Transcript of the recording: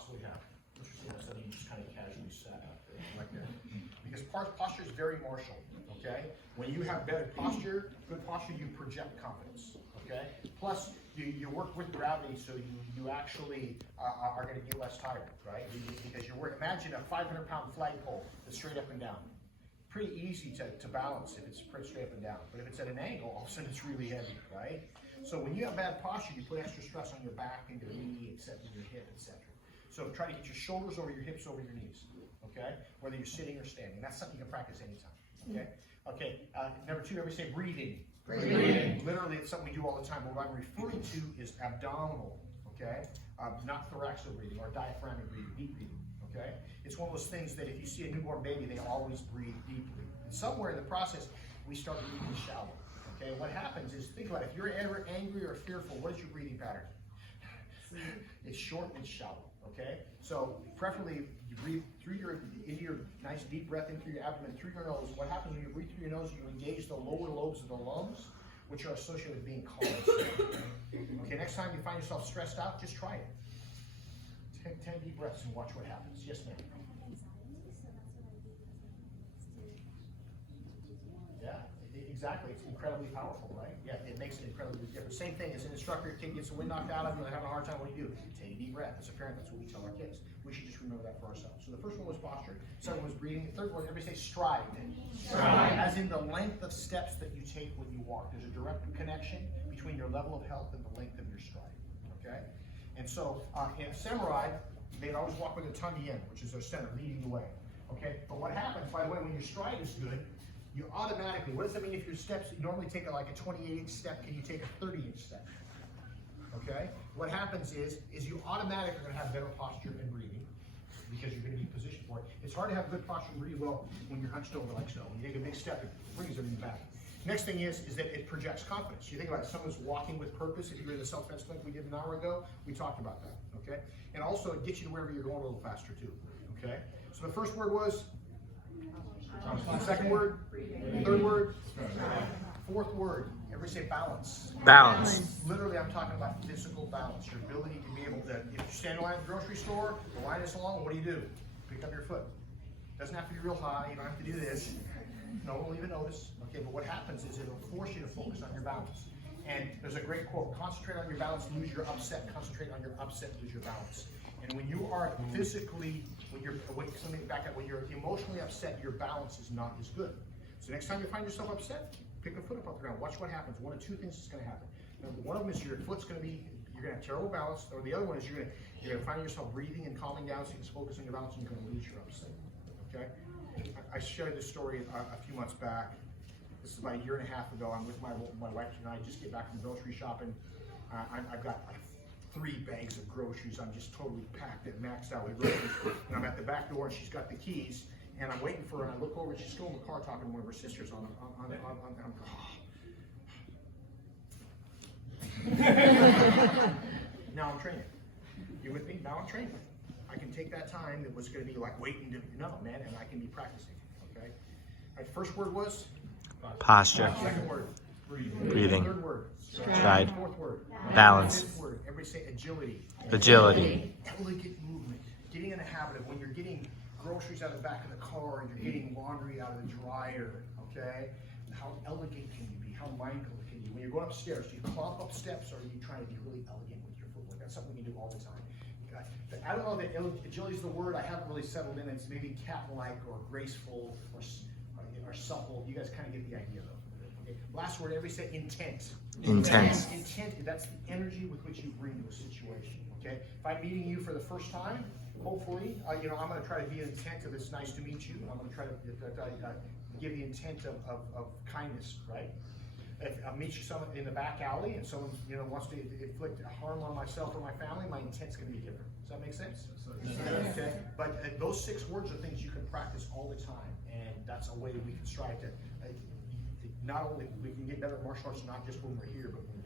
possibly have. So you just kind of casually sat out there like that. Because posture is very martial, okay? When you have better posture, good posture, you project confidence, okay? Plus, you work with gravity, so you actually are going to get less tired, right? Because imagine a 500-pound flagpole that's straight up and down. Pretty easy to balance if it's pretty straight up and down. But if it's at an angle, all of a sudden it's really heavy, right? So when you have bad posture, you put extra stress on your back and your knee, etc., your hip, etc. So try to get your shoulders over your hips, over your knees, okay? Whether you're sitting or standing. That's something you can practice anytime, okay? Okay, number two, everybody say breathing. Breathing. Literally, it's something we do all the time. What I'm referring to is abdominal, okay? Not thoracic breathing or diaphragmatic breathing, deep breathing, okay? It's one of those things that if you see a newborn baby, they always breathe deeply. And somewhere in the process, we start breathing shallow, okay? What happens is, think about it, if you're ever angry or fearful, what is your breathing pattern? It's short and shallow, okay? So preferably you breathe into your nice deep breath in through your abdomen, through your nose. What happens when you breathe through your nose, you engage the lower lobes of the lungs, which are associated with being calm. Okay, next time you find yourself stressed out, just try it. Take 10 deep breaths and watch what happens. Yes, ma'am. Yeah, exactly. It's incredibly powerful, right? Yeah, it makes it incredibly different. Same thing as an instructor, a kid gets the wind knocked out of him, they're having a hard time, what do? Take a deep breath. As a parent, that's what we tell our kids. We should just remember that for ourselves. So the first one was posture, second one was breathing, the third one, everybody say stride. Stride. As in the length of steps that you take when you walk. There's a direct connection between your level of health and the length of your stride, okay? And so in samurai, they'd always walk with a tangi in, which is their center, leading the way, okay? But what happens, by the way, when your stride is good, you automatically, what does that mean if your steps, you normally take like a 28-inch step, can you take a 30-inch step? Okay? What happens is you automatically are going to have better posture and breathing because you're going to be positioned for it. It's hard to have good posture and breathe well when you're hunched over like so. When you take a big step, it brings everything back. Next thing is that it projects confidence. You think about it, someone's walking with purpose. If you go to the self-defense clinic we did an hour ago, we talked about that, okay? And also it gets you to wherever you're going a little faster too, okay? So the first word was? Second word? Third word? Fourth word, everybody say balance. Balance. Literally, I'm talking about physical balance. Your ability to be able to, if you stand in line at the grocery store, the line is long, what do? Pick up your foot. Doesn't have to be real high, you don't have to do this. No one will even notice. Okay, but what happens is it'll force you to focus on your balance. And there's a great quote, concentrate on your balance, lose your upset. Concentrate on your upset, lose your balance. And when you are physically, when you're emotionally upset, your balance is not as good. So next time you find yourself upset, pick a foot up off the ground. Watch what happens. One of two things is going to happen. One of them is your foot's going to be, you're going to have terrible balance, or the other one is you're going to find yourself breathing and calming down so you can focus on your balance and you're going to lose your upset. Okay? I shared this story a few months back. This is about a year and a half ago. I'm with my wife and I just get back from grocery shopping. I've got like 3 bags of groceries. I'm just totally packed and maxed out with groceries. And I'm at the back door and she's got the keys. And I'm waiting for her, and I look over, and she's still in the car talking to one of her sisters I'm Now I'm training. You with me? Now I'm training. I can take that time that was going to be like waiting to, no, man, and I can be practicing, okay? All right, first word was? Posture. Second word? Breathing. Third word? Stride. Fourth word? Balance. Fifth word? Everybody say agility. Agility. Elegant movement. Getting in the habit of when you're getting groceries out of the back of the car and you're getting laundry out of the dryer, okay? How elegant can you be? How mindful can you be? When you're going upstairs, do you clomp up steps or are you trying to be really elegant with your footwork? That's something we do all the time. I don't know that agility is the word. I haven't really settled in. It's maybe cat-like or graceful or supple. You guys kind of get the idea though. Okay. Last word, everybody say intent. Intense. Intent, that's the energy with which you bring to a situation, okay? If I'm meeting you for the first time, hopefully, I'm going to try to be an intent of it's nice to meet you. I'm going to try to give the intent of kindness, right? If I meet you someone in the back alley and someone wants to inflict harm on myself or my family, my intent's going to be different. Does that make sense? Okay. But those 6 words are things you can practice all the time, and that's a way that we can strive to. Not only we can get better at martial arts, not just when we're here, but when